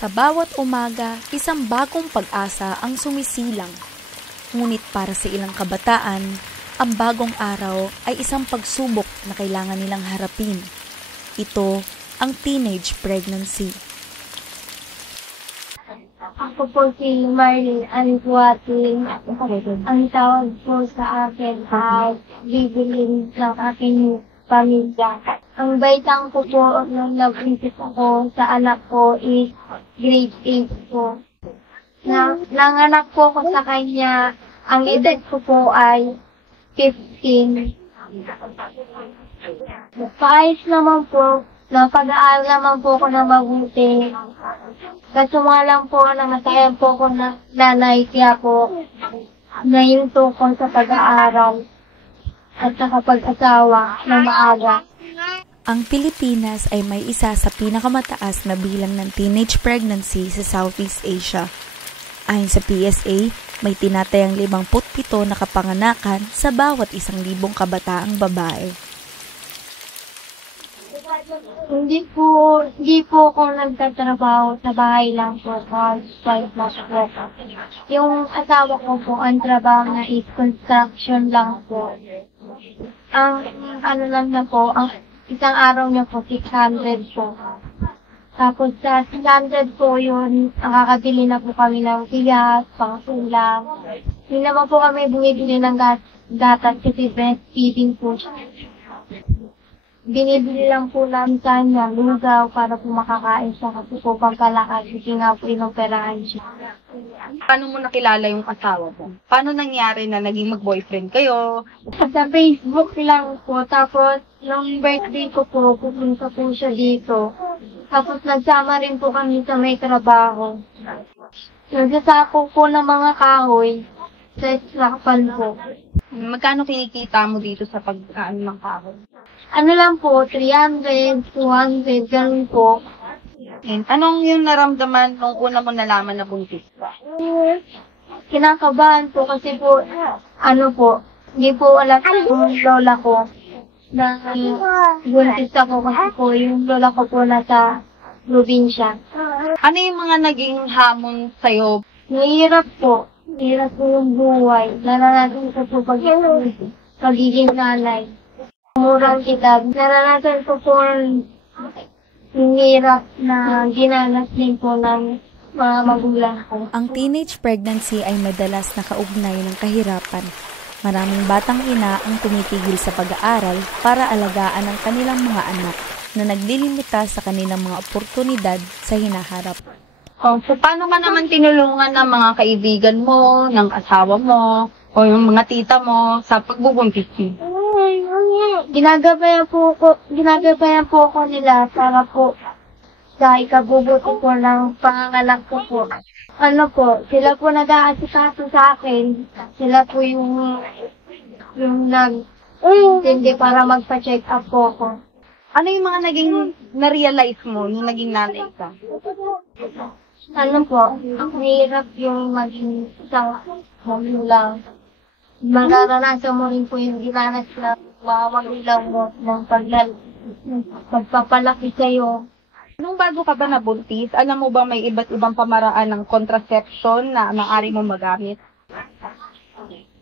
Sa bawat umaga, isang bagong pag-asa ang sumisilang. Ngunit para sa ilang kabataan, ang bagong araw ay isang pagsubok na kailangan nilang harapin. Ito ang teenage pregnancy. Ako po si Marlene Anguatin. Ang tawag po sa akin ay bibilin ng aking pamilya. Ang baitang ko po nung nag-isip ako sa anak ko is grade 8 po. Nanganak po ko sa kanya, ang edad ko po ay 15. Paayos naman po, napag-aaral naman po ko na mabuti. Kaso nga lang po, namatayan po ko na nanay, kaya po ngayon tukol sa pag-aaral at sa pag-asawa ng maaga. Ang Pilipinas ay may isa sa pinakamataas na bilang ng teenage pregnancy sa Southeast Asia. Ayon sa PSA, may tinatayang 57 na kapanganakan sa bawat 1,000 kabataang babae. Hindi po ako nagtatrabaho, sa bahay lang po, housewife na po. Yung asawa ko po, ang trabaho na is construction lang po. Ang ano lang na po, ang isang araw niya po, 600 po. Tapos sa 600 po yun, nakakabili na po kami ng bigas, pangsulang. Hindi naman po kami bumibili ng gatas kasi breastfeeding po siya. Binibili lang po namin sa kanya, lugaw, para po makakain siya kasi po pampalakas, kasi nga po inoperahan siya. Paano mo nakilala yung asawa mo? Paano nangyari na naging mag-boyfriend kayo? Sa Facebook lang po, tapos nung birthday ko po, pupunta po siya dito. Tapos nagsama rin po kami sa may trabaho. Nagsasako po ng mga kahoy sa Islakpan po. Magkano kinikita mo dito sa pagkaan ng kahoy? Ano lang po, 300, 200, ganun po. And anong yung naramdaman nung una mo nalaman na buntis ka? Kinakabahan po kasi po, ano po, hindi po alam yung lola ko na buntis ako kasi po yung lola ko po nasa probinsya. Ano yung mga naging hamon sa'yo? Nahirap po. Nahirap po yung buhay. Naranasan ko po pagiging nanay. Murang edad. Naranasan ko po yung hirap na ginanas din po ng mga magulang ko. Ang teenage pregnancy ay madalas nakaugnay ng kahirapan. Maraming batang ina ang tumitigil sa pag-aaral para alagaan ang kanilang mga anak na naglilimita sa kanilang mga oportunidad sa hinaharap. So, paano ka naman tinulungan ng mga kaibigan mo, ng asawa mo, o yung mga tita mo sa pagbubuntis mo? Ginagabayan po ko nila para po sa ikabubuti ko ng panganganak ko po. Ano po, sila po nag-aasikaso sa akin. Sila po yung nag-intindi para magpa-check up po ko. Ano yung mga naging na-realize mo nung naging nanay ka? Ano po, ang hirap yung maging isang magulang. Mararanasan mo rin po yung ginanas na magulang mo ng pagpapalaki sa'yo. Nung bago ka ba nabuntis, alam mo ba may iba't ibang pamaraan ng contraception na maaari mo magamit?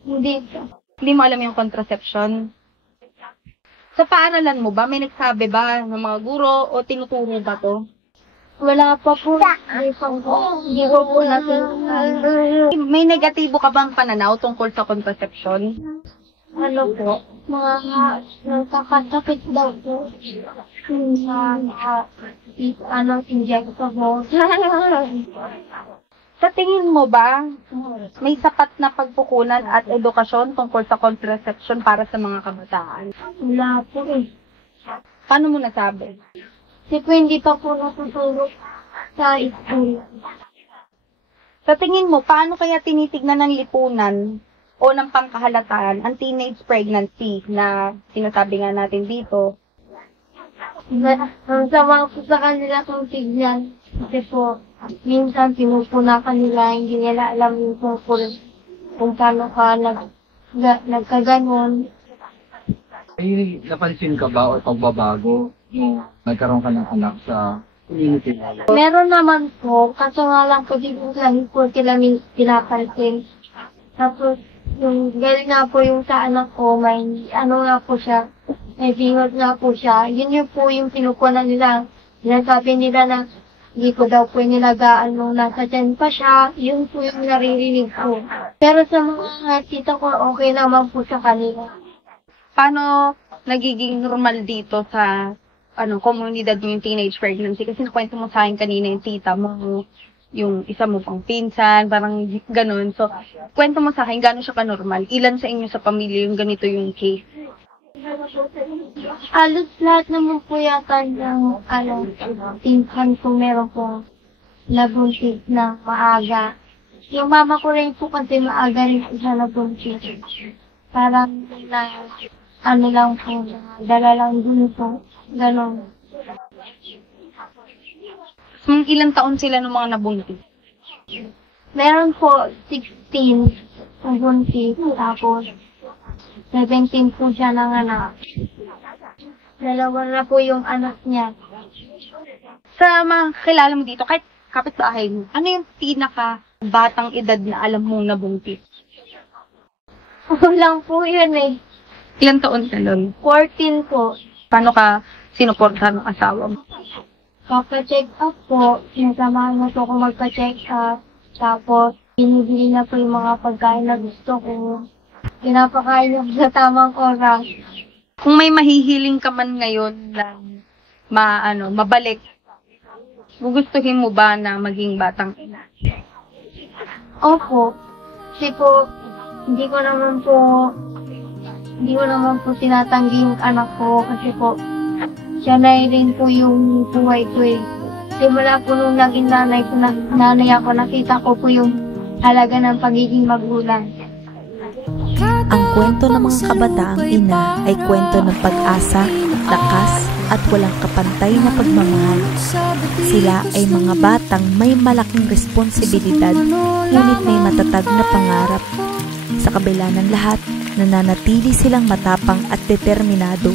Hindi. Hindi mo alam yung contraception? Sa paaralan mo ba, may nagsabi ba ng mga guro o tinuturo ba to? Wala pa po. Hindi ko po natin. May negatibo ka bang pananaw tungkol sa contraception? Ano po? Mga nagkakasakit daw po. Injectable. Sa tingin mo ba, may sapat na pagpukunan at edukasyon tungkol sa contraception para sa mga kabataan? Wala po eh. Paano mo nasabi? Kasi po hindi pa po natutulog sa school. Sa tingin mo, paano kaya tinitignan ng lipunan o ng pangkahalataan ang teenage pregnancy na sinasabi nga natin dito? Ang sama po sa kanila kung tignan. Kasi po, minsan pinupuna ka nila, hindi nila alam yung tungkol kung paano ka nagkaganon. Ay, napansin ka ba o pagbabago? Nagkaroon ka ng anak sa Meron naman po, kaso nga lang po, di po lang po sila pinapansin. Tapos, yung galing nga po yung sa anak ko, may ano nga po siya, may bingot nga po siya. Yun yung po yung pinukunan nila. Sinasabi nila na hindi ko daw po nilagaan nung nasa tiyan pa siya. Yun po yung naririnig ko. Pero sa mga tita ko, okay naman po sa kanila. Paano nagiging normal dito sa komunidad mo yung teenage pregnancy? Kasi nakwento mo sa akin kanina yung tita mo, yung isa mo pang pinsan, parang ganun. So, kwento mo sa akin, gano'n siya ka-normal? Ilan sa inyo sa pamilya yung ganito yung case? Halos lahat naman po yata ng pinsan ko meron po nabuntis na maaga. Yung mama ko rin po kasi maaga rin siya nabuntis. Parang lang po, dala lang dun po. Ganon. Ilang taon sila ng mga nabuntis? Meron po 16 nabuntis. Tapos 17 po siya ng anak. Dalawa na po yung anak niya. Sa mga kilala mo dito, kahit kapitbahay mo, ano yung pinaka-batang edad na alam mong nabuntis? Lang po yun eh. Ilang taon ka nun? 14 po. Paano ka sinuportahan ng asawa mo? Papa-check up po. Sinasamahan mo po kung magpa-check up. Tapos, binibili na po yung mga pagkain na gusto ko. Pinapakain niyo sa tamang oras. Kung may mahihiling ka man ngayon na mabalik, gugustuhin mo ba na maging batang ina? Opo. Kasi po, hindi ko naman po tinatanggi yung anak ko kasi po, siya na rin po yung buhay ko eh. Simula po nung naging nanay ako, nakita ko po yung halaga ng pagiging magulang. Ang kwento ng mga kabataang ina ay kwento ng pag-asa, lakas at walang kapantay na pagmamahal. Sila ay mga batang may malaking responsibilidad, ngunit may matatag na pangarap. Sa kabila ng lahat, nananatili silang matapang at determinado.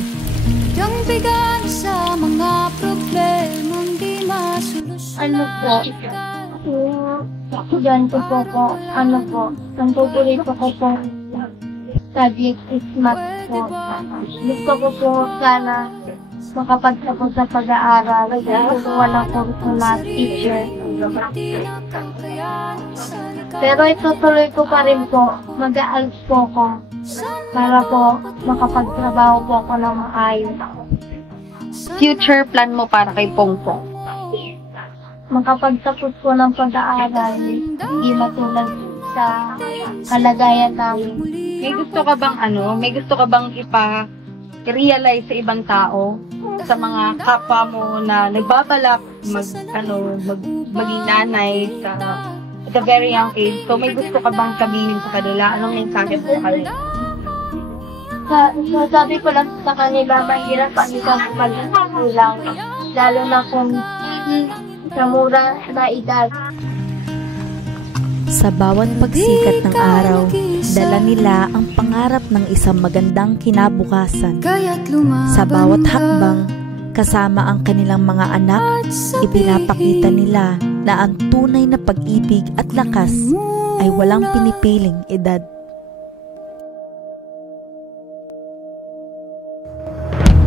Yung bigan sa mga problemang di masolusyon. Estudyante po ko, ang paborito ko po subject is math po. Gusto ko po sana makapagtapos sa pag-aaral. Gusto ko walang po sa math teacher. Pero itutuloy ko pa rin po, mag-aalis po ko para po makapagtrabaho po ako ng maayos. Future plan mo para kay Pongpong? Makapagtapos po ng pag-aaral, hindi matulad sa kalagayan namin. May gusto ka bang ipa-realize sa ibang tao, sa mga kapwa mo na nagbabalak maging nanay at a very young age? So may gusto ka bang sabihin sa kanila? Anong mensahe mo sa kanila? Sabi ko lang sa kanila, mahirap ang isang magulang, lalo na kung sa mura na edad. Sa bawat pagsikat ng araw, dala nila ang pangarap ng isang magandang kinabukasan. Sa bawat hakbang, kasama ang kanilang mga anak, ipinapakita nila na ang tunay na pag-ibig at lakas ay walang pinipiling edad.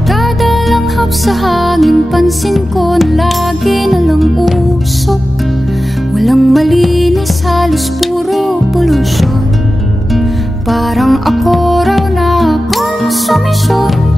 Kada langhap sa hangin, pansin ko na lagi nalang usok. Walang malinis, halos puro polusyon. Parang ako raw na konsumisyon.